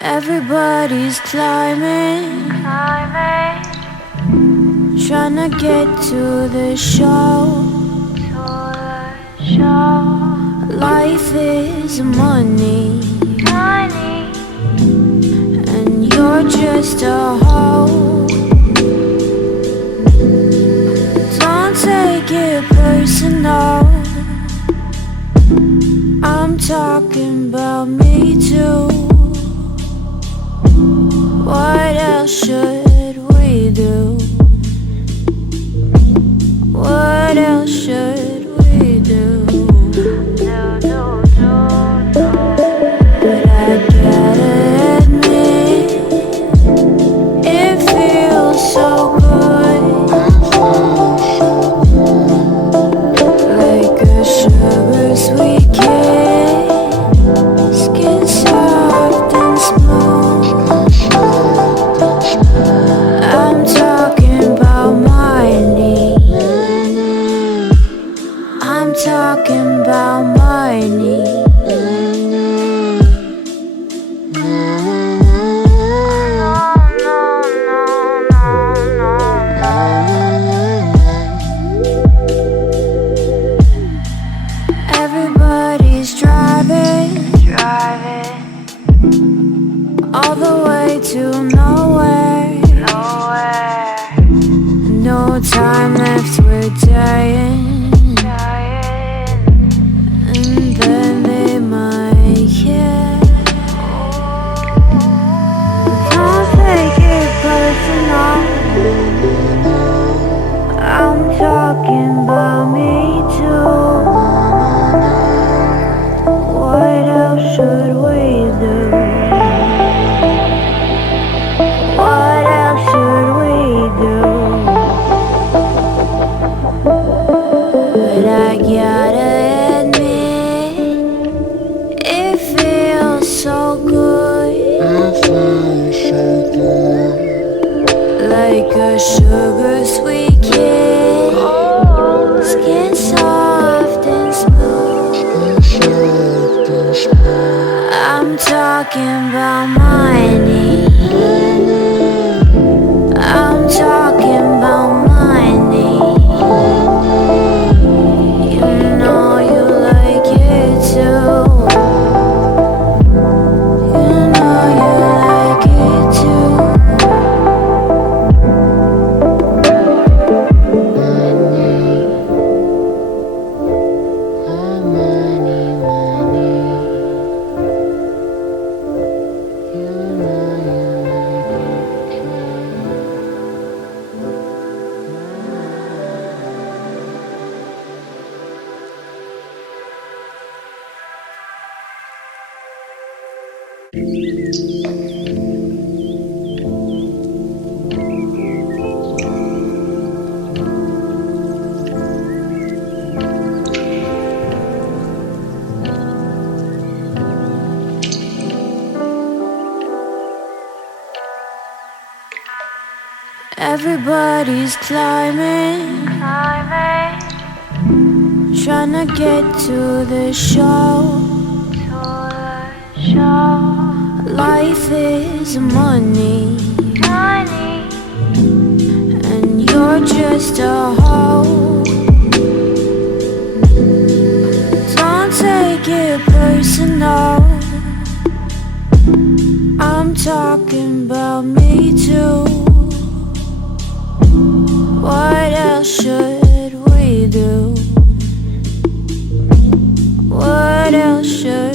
Everybody's climbing, trying to get to the show. Life is money, and you're just a hoe. Don't take it personal, I'm talking about me too. What else should we do? What else should we do? But I gotta admit, it feels so good, like a sugar sweet kiss, skin soft and smooth. I'm talking about my knee. I'm talking about my knee. Everybody's driving all the way to nowhere. No time left, we're dying. And then they might care. Don't take it personal, I'm talking about me too. What else should we do? What else should we do? But I gotta admit, it feels so good, like a sugar sweet kiss, skin soft and smooth. I'm talking about my knee. I'm talking about my knee. You know you like it too. You know you like it too. Everybody's climbing, trying to get to the show. Life is money, and you're just a hoe. Don't take it personal, I'm talking about me too. What else should we do? What else should